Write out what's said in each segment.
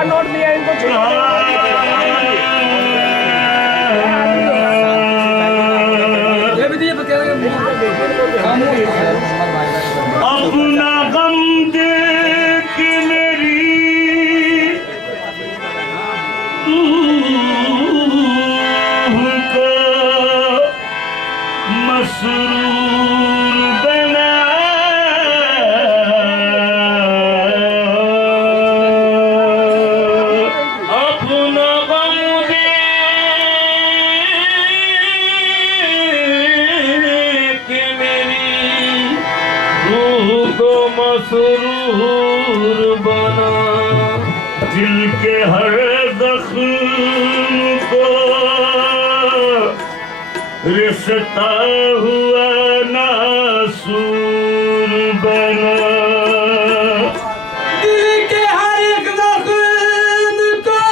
का नोट दिया इनको अपना गम देख मेरी रूह को मसरूर बना अपना गम देख मेरी रूह को मसरूर बना दिल के हर जख्म को रिश्ता हुआ नासूर बना दिल के हर एक जख्म को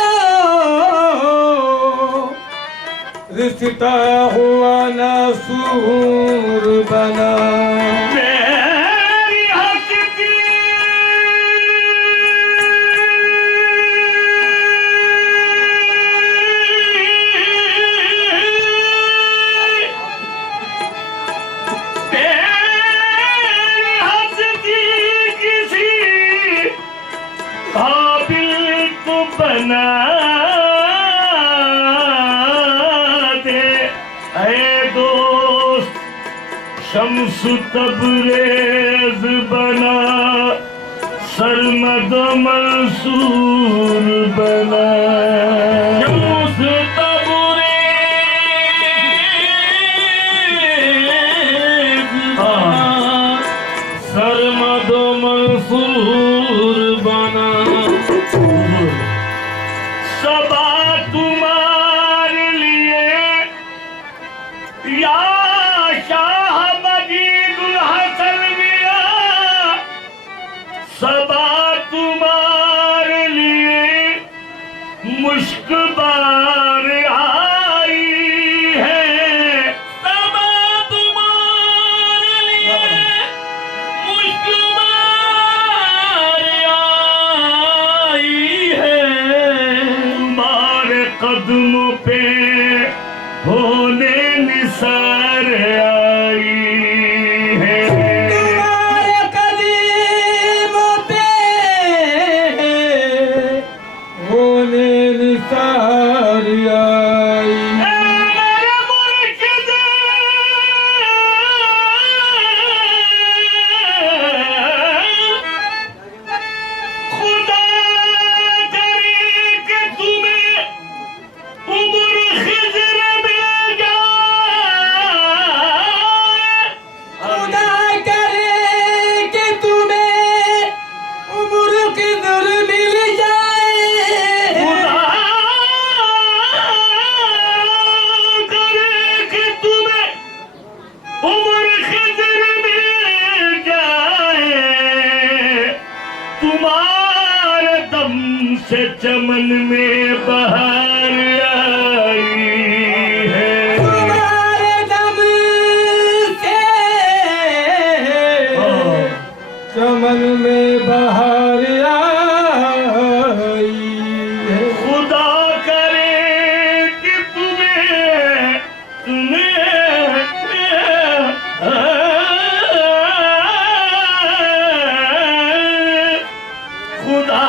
रिश्ता हुआ नासूर बना मेरी हस्ती तेरी हस्ती किसी काबिल को बना दे ऐ दोस्त शम्स तबरेज बना सरमद मंसूर बना शम्स तबरेज बना सरमद मंसूर बना सबा तुम्हारे लिए या शाह मजीदुल हसन मिया सबा तुम्हारे लिए मुश्क बार आई है सबा तुम्हारे लिए मुश्क बार आई है तुम्हारे कदमों पे होने निसार आई है तुम्हारे कदमों पे होने निसार आई मेरे मुर्शिद खुदा करे कि तुम्हें उम्र खिज़र मिल जाए खुदा करे कि तुम्हें उम्र की दर मिल जाए खुदा करे कि तुम्हें उम्र खिज़र मिल जाए तुम्हारे दम से चमन में बहार आई है तुम्हारे दम से चमन में बहार आई है खुदा करे कि खुदा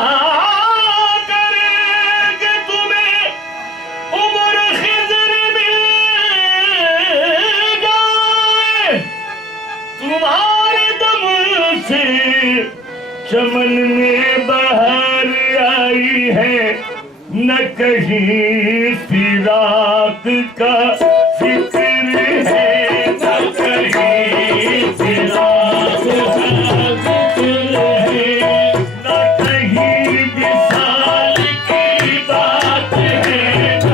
करे कि तुम्हें उम्र खिज़र मिल जाए तुम्हारे दम से चमन में बहार आई है न कहीं फिराक का फिक्र है न कहीं फिराक का फिक्र है न कहीं विशाल की बात है न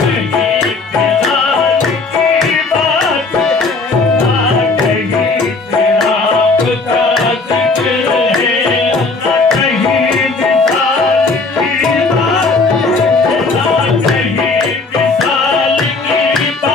कहीं विशाल की बात है न कहीं फिराक का जिक्र है न कहीं विशाल की बात है न कहीं विशाल की बात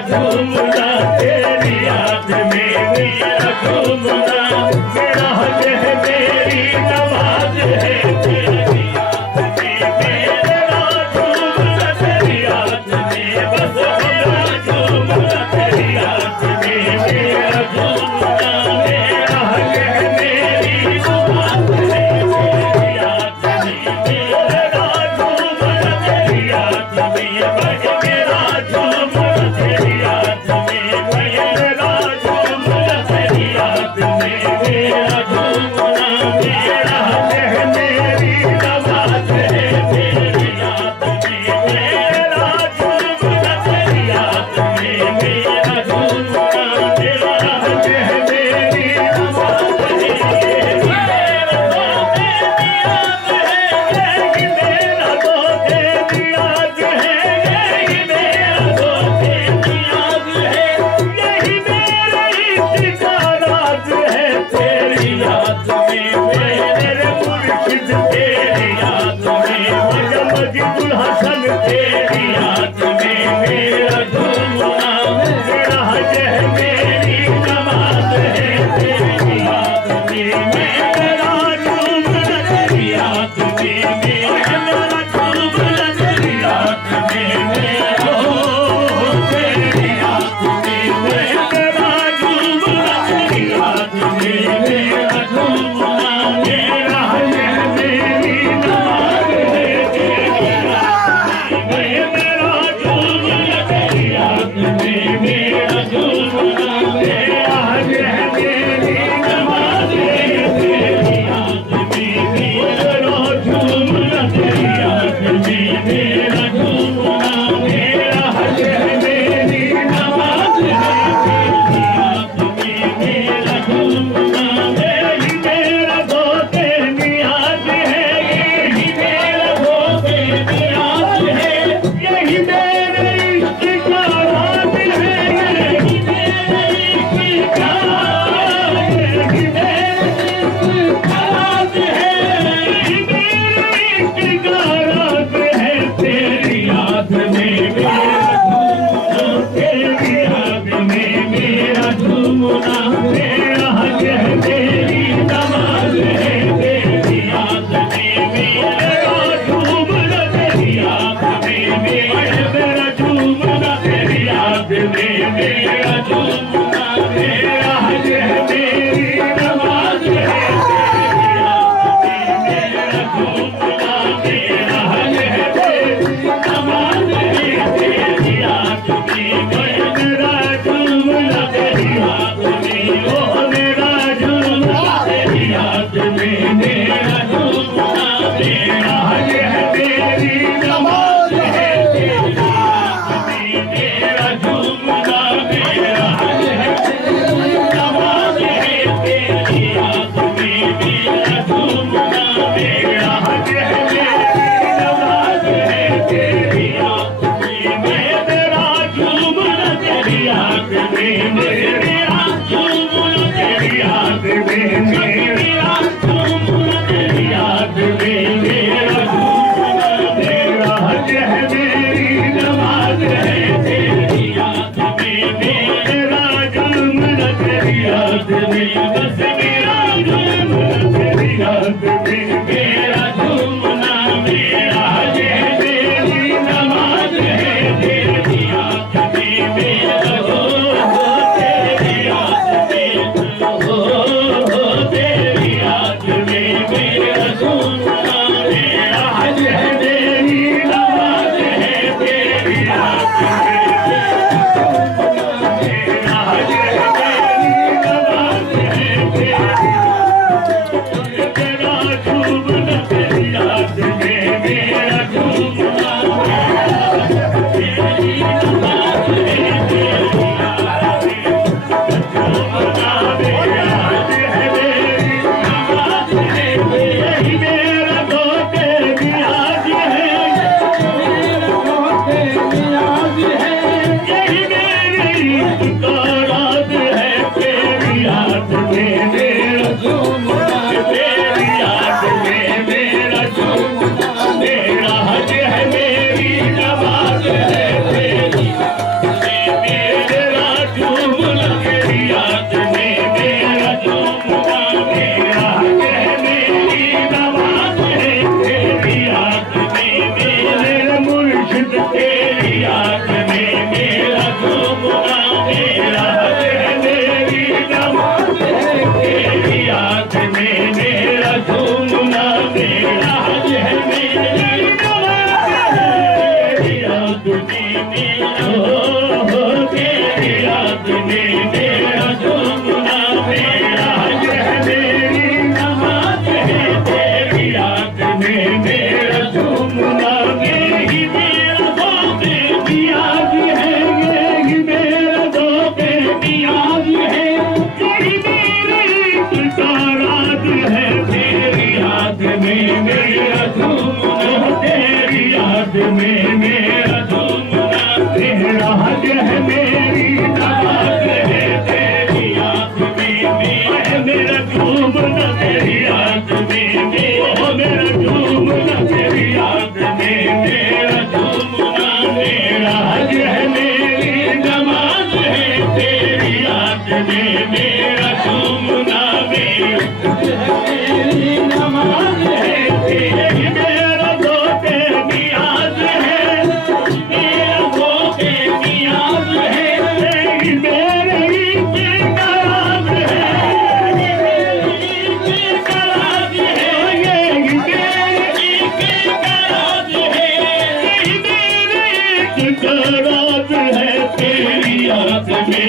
झूमना तेरी याद में मेरा झूमना मेरा हज है मेरी नमाज है तेरी याद में मेरा झूमना तेरी याद में बस मेरा झूमना तेरी याद में मेरा झूमना मेरा हज है मेरी नमाज है तेरी याद में मेरा झूमना तेरी याद में बस मेरा झूमना तेरी याद में मेरा झूमना तेरी याद में मेरा झूमना मेरा हज है मेरी नमाज है तेरी याद में मेरा झूमना तेरी याद में मेरा झूमना मेरा हज है मेरी नमाज है मेरा दो तेरी याद है यही मेरा दो तेरी याद है यही मेरा इश्तिकारात है तेरी याद में मेरे मुर्शिद तेरी याद में मजमुल हसन तेरी याद में मेरा झूमना मेरा हज है मेरी नमाज है तेरी याद में मेरा झूमना तेरी याद में मेरा झूमना तेरी याद में मेरा तेरी याद में मेरा झूमना तेरी याद में मेरा झूमना मेरा हज है मेरी नमाज है तेरी याद में मेरा झूमना तेरी याद में मेरा झूमना मेरा हज है मेरी नमाज है तेरी याद में मेरा झूमना तेरी याद में मेरा झूमना मेरा हज है मेरी नमाज है तेरी याद में मेरा झूमना यही मेरा दो तेरी याद है यही मेरा दो तेरी याद है यही मेरे इश्तिकारात है यही मेरे इश्तिकारात है यही मेरे इश्तिकारात है यही मेरे इश्तिकारात है तेरी याद में मेरा झूमना तेरी याद में मेरा झूमना मेरा हज है तेरी नमाज है तेरी याद में मेरा झूमना तेरी याद में मेरा झूमना तेरी याद में मेरा झूमना मेरा हज है मेरी नमाज है तेरी याद में मेरा झूमना मेरा हज है तेरी नमाज है तेरी याद में मेरा झूमना तेरी याद में ओ मेरा झूमना तेरी याद में मेरा झूमना मेरा हज है तेरी नमाज है तेरी याद में मेरा झूमना मेरा हज है तेरी नमाज है तेरी याद में मेरा झूमना मेरा हज है मेरी नमाज है तेरी याद में मेरा झूमना तेरी याद में मेरा झूमना तेरी याद में मेरा झूमना तेरी याद में मेरा झूमना मेरा हज है मेरी नमाज है तेरी याद में मेरा झूमना तेरी याद में बस मेरा झूमना तेरी याद में मेरा झूमना मेरा हज है मेरी नमाज है तेरी याद में मेरा तेरी याद में तेरी याद में मेरा झूमना मेरा हज है मेरी नमाज है तेरी याद में मेरा हज है मेरी नमाज है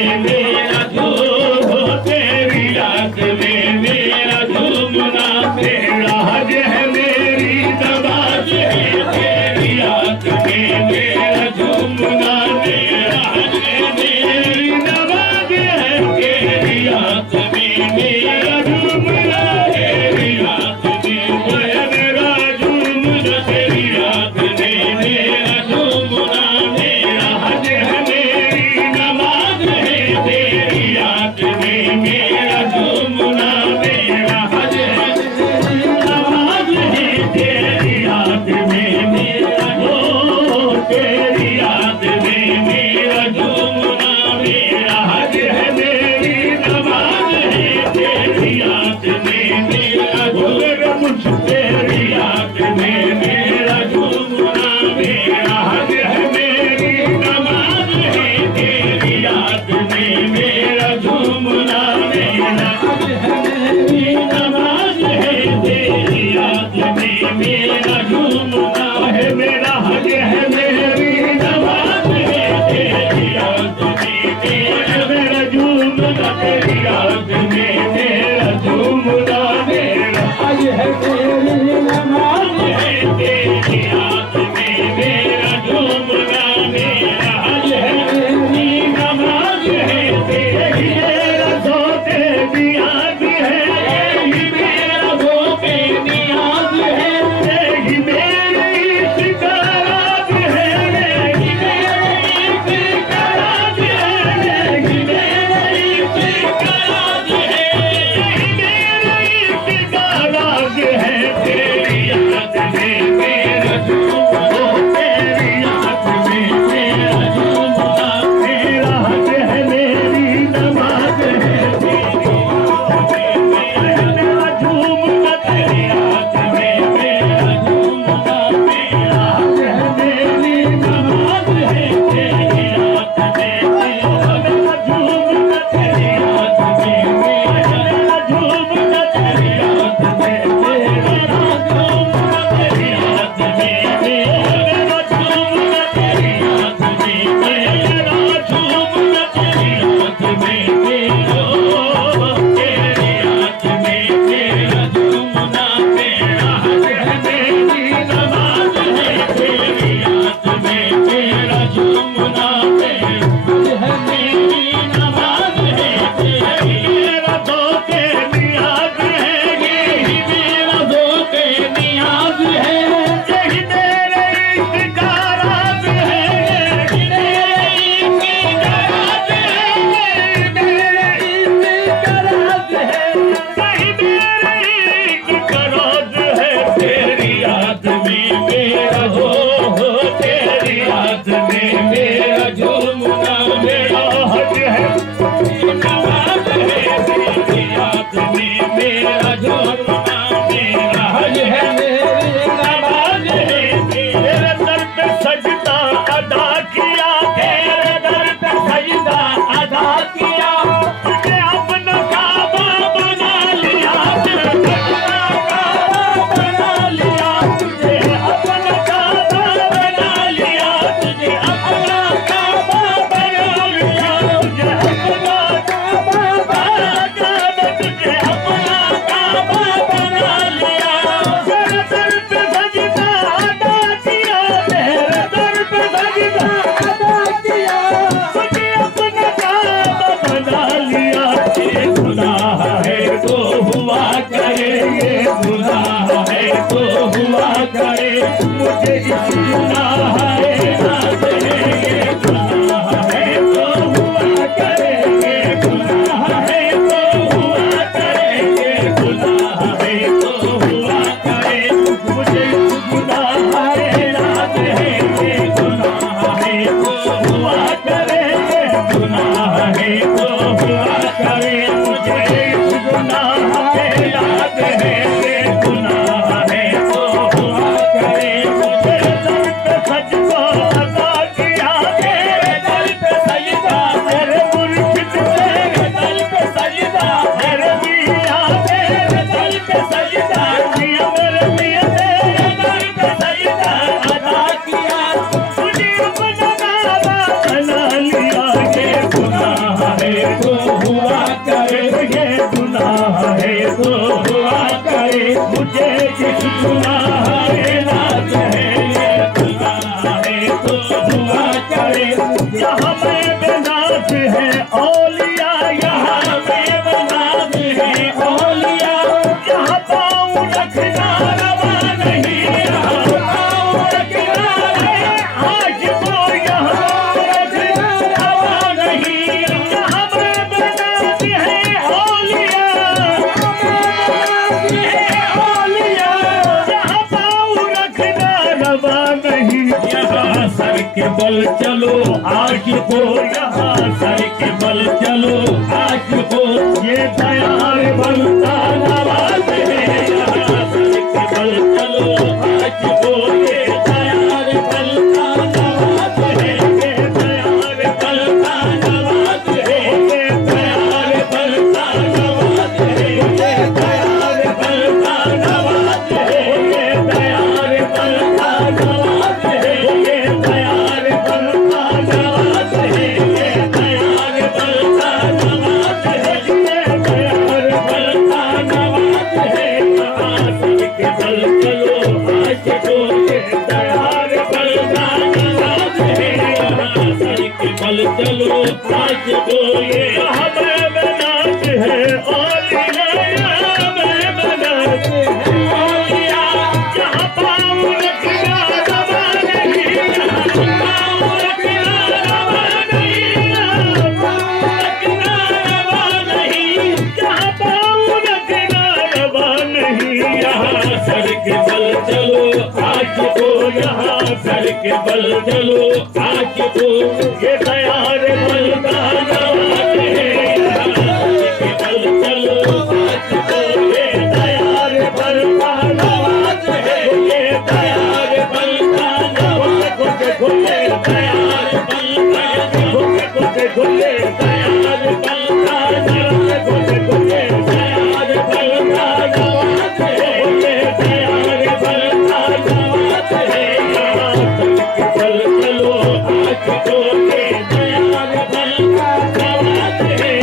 में मेरा झूम, तेरी याद में मेरा झूमना, तेरा हज है मेरी नमाज है, तेरी याद में मेरा झूमना, तेरा हज है मेरी नमाज है, तेरी याद में मेरा झूमना, तेरी याद में मेरा झूमना, तेरी याद में मेरा झूमना, मेरा हज है मेरी नमाज है। है तो हुआ करे, ये गुनाह है तो हुआ करे, मुझे जिस गुनाह में नाज है, ये गुनाह है तो हुआ करे। यहाँ में बेनाज है औलिया, यहाँ में बेनाज है औलिया, यहाँ पाँव रखना रवा नहीं, यहाँ पाँव रखना है आज को, यहाँ रखना रवा नहीं। यहाँ में बेनाज है औलिया, औलिया, यहाँ पाँव रखना रवा नहीं। यहाँ सर के बल चलो आज को, यहाँ सर के बल चलो आज को, ये तैयार बनता नवाज है। यहाँ सर के बल चलो आज को, ये तैयार बनता नवाज है, ये तैयार बनता नवाज है, ये तैयार बनता नवाज है, ये तैयार बनता नवाज है, ये तैयार बनता नवाज है, ये तैयार बनता नवाज है, ये तैयार बनता नवाज है, ये तैयार बनता नवाज है। यहाँ सर के बल चलो आज को, ये तैयार बनता नवाज है। यहाँ सर के बल चलो आज को, ये हमें बनाज है औलिया, हमें बनाज है औलिया, जहाँ पाँव रखना रवा नहीं, यहाँ पाँव रखना रवा नहीं, यहाँ पाँव रखना रवा नहीं, जहाँ पाँव रखना रवा नहीं। यहाँ सर के बल चलो आज को, यहाँ सर के बल चलो आज को, ये तैयार बनता नवाज है। यहाँ सर के बल चलो आज को, ये तैयार बनता नवाज है, ये तैयार बनता नवाज है, ये तैयार बनता, ये तैयार बनता नवाज, ये तैयार बनता नवाज है, ये तैयार बनता नवाज है। यहाँ सर के बल चलो आज को, ये तैयार बनता नवाज है।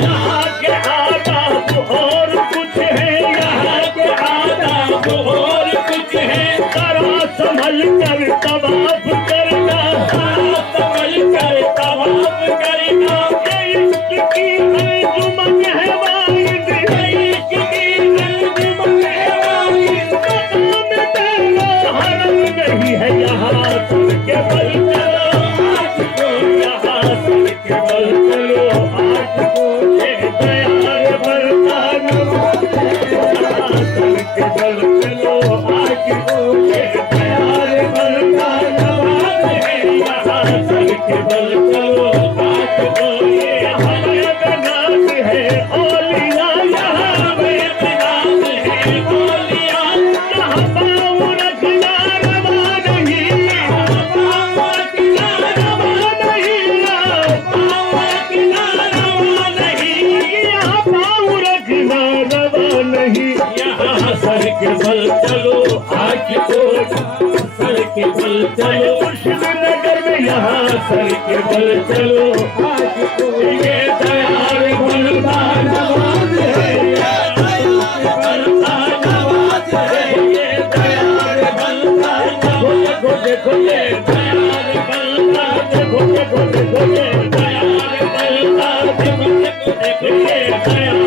यहाँ के आदाब और कुछ है, यहाँ के आदाब और कुछ है, जरा संभल कर तवाफ करना, जरा संभल कर तवाफ करना। ये इश्क की अंजुमन है वाहिद, ये इश्क की अंजुमन है वाहिद, मकाम तेरा हरम नहीं है। यहाँ सर के बल चलो आज को, यहाँ सर के बल चलो आज को, ये तैयार बनता नवाज है। यहाँ सर के बल चलो आज को, ये तैयार बनता नवाज है। यहाँ सर के बल चलो आज को, ये हमें बनाज है औलिया, यहाँ हमें बनाज है औलिया, यहाँ पाँव रखना रवा नहीं, यहाँ पाँव रखना रवा नहीं, यहाँ पाँव रखना रवा नहीं, यहाँ पाँव रखना रवा नहीं। यहाँ सर के बल चलो आज को, सर के बल चलो मुर्शिदनगर में, यहाँ सर के बल चलो आज को, ये तैयार बनता नवाज है, ये तैयार बनता नवाज है, ये तैयार बनता नवाज। देखो ये तैयार बनता, देखो देखो देखो ये तैयार बनता, देखो देखो ये तैयार बनता, देखो ये तैयार,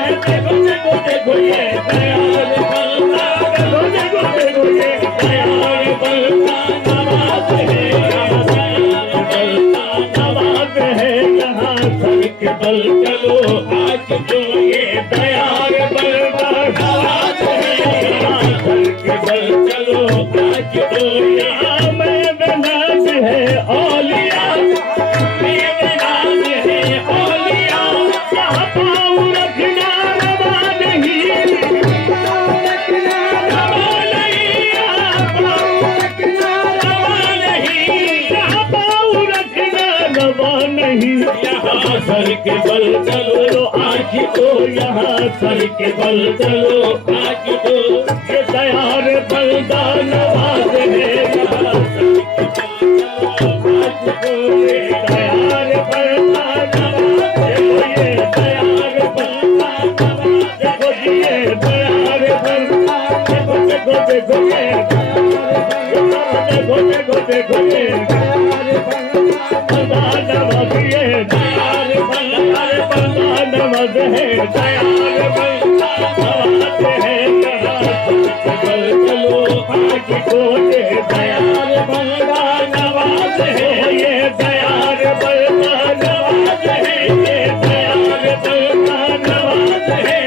देखो देखो देखो ये तैयार बनता, देखो देखो देखो ये तैयार बनता नवाज है, तैयार बनता नवाज है। यहाँ सर के बल चलो आज को, ये तैयार बनता नवाज है। यहाँ सर के बल चलो आज को, यहाँ में बेनाज है औलिया, में बेनाज है औलिया, यहाँ पाँव रखना रवा नहीं, पाँव रखना रवा नहीं, यहाँ पाँव रखना रवा नहीं, यहाँ पाँव रखना रवा नहीं। यहाँ सर के बल चलो आज को, यहाँ सर के बल चलो आज को, ये तैयार बनता नवाज है। यहाँ सर के बल चलो देखो ये बंदा नवाज ये दयाल बंदा नवाज है दयाल बंदा नवाज है बल चलो आज को ये दयाल बंदा नवाज है ये दयाल बंदा नवाज है ये दयाल बंदा नवाज है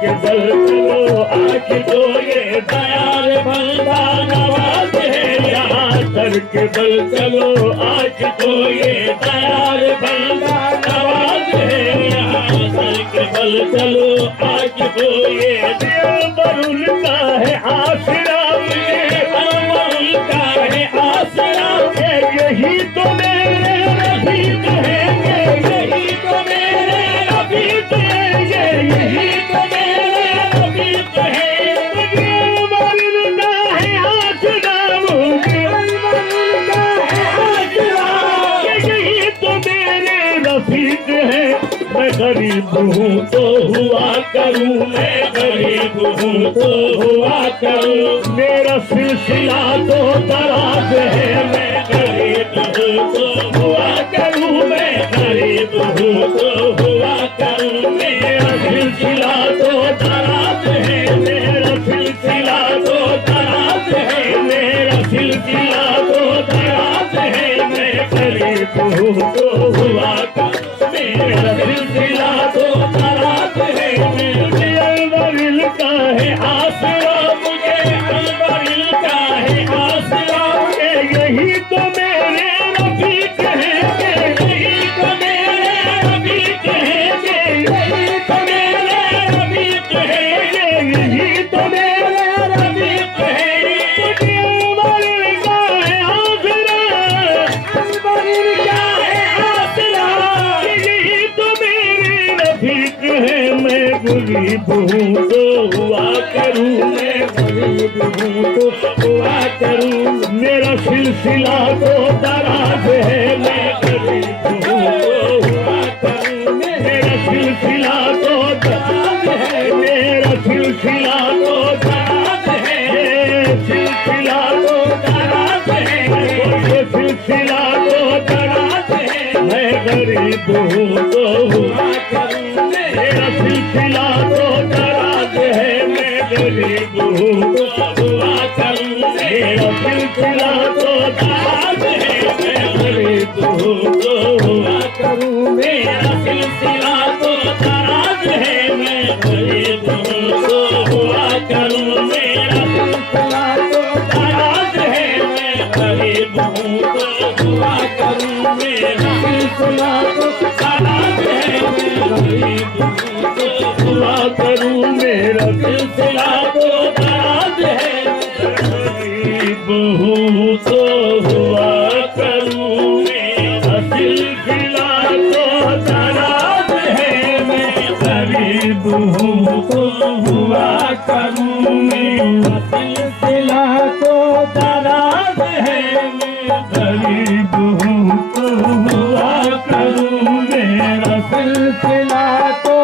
के बल चलो आज को ये दयाल बंदा नवाज है यहाँ सर के बल चलो आज को ये दयाल बंदा नवाज है यहाँ सर के बल चलो आज को ये बरुल का है आसरा ये बरुल का है आसरा यही तो मेरे रफीक है यही तो मेरे रफीक है यही तो मेरे रफीक है बरुल का है आसरा यही तो मेरे रफीक है मैं गरीब हूँ तो हुआ करूँ मैं गरीब हूँ तो हुआ करूँ मेरा सिलसिला तो दराज है मैं गरीब हूँ तो हुआ करूँ मैं गरीब हूँ तो हुआ करूँ मेरा सिलसिला तो दराज है मेरा सिलसिला तो दराज है मेरा सिलसिला तो दराज है मैं गरीब हूँ तो हुआ करूँ मेरा सिलसिला तो दराज है मुझे अलवरिल का है आसरा मुझे अलवरिल का है आसरा यही तो मेरे रफीक है यही तो मेरे रफीक है यही तो मेरे रफीक है यही तो मेरे रफीक है मुझे अलवरिल का है आसरा अलवरिल का है आसरा यही तो मेरे रफीक है मैं गरीब हूँ तो हुआ करूँ मैं गरीब हूँ तो हुआ करूँ मेरा सिलसिला तो दराज है मैं गरीब हूँ तो हुआ करूँ मेरा सिलसिला तो दराज है मेरा सिलसिला तो दराज है सिलसिला तो दराज है ये सिलसिला तो दराज है मैं गरीब हूँ तो हुआ करूँ मेरा सिलसिला तो दराज है मैं गरीब हूँ तो हुआ करूँ मेरा सिलसिला तो दराज है मैं गरीब हूँ तो हुआ करूँ मेरा सिलसिला तो दराज है मैं गरीब हूँ तो हुआ करूँ मेरा सिलसिला तो दराज है मैं गरीब हूँ तो हुआ करूँ मेरा सिलसिला तो दराज है मैं गरीब हूँ तो हुआ करूँ मेरा सिलसिला तो दराज है गरीब हूँ तो हुआ करूँ मेरा सिलसिला तो दराज है मैं गरीब हूँ तो हुआ करूँ मेरा सिलसिला तो दराज है मैं गरीब हूँ तो हुआ करूँ मेरा सिलसिला तो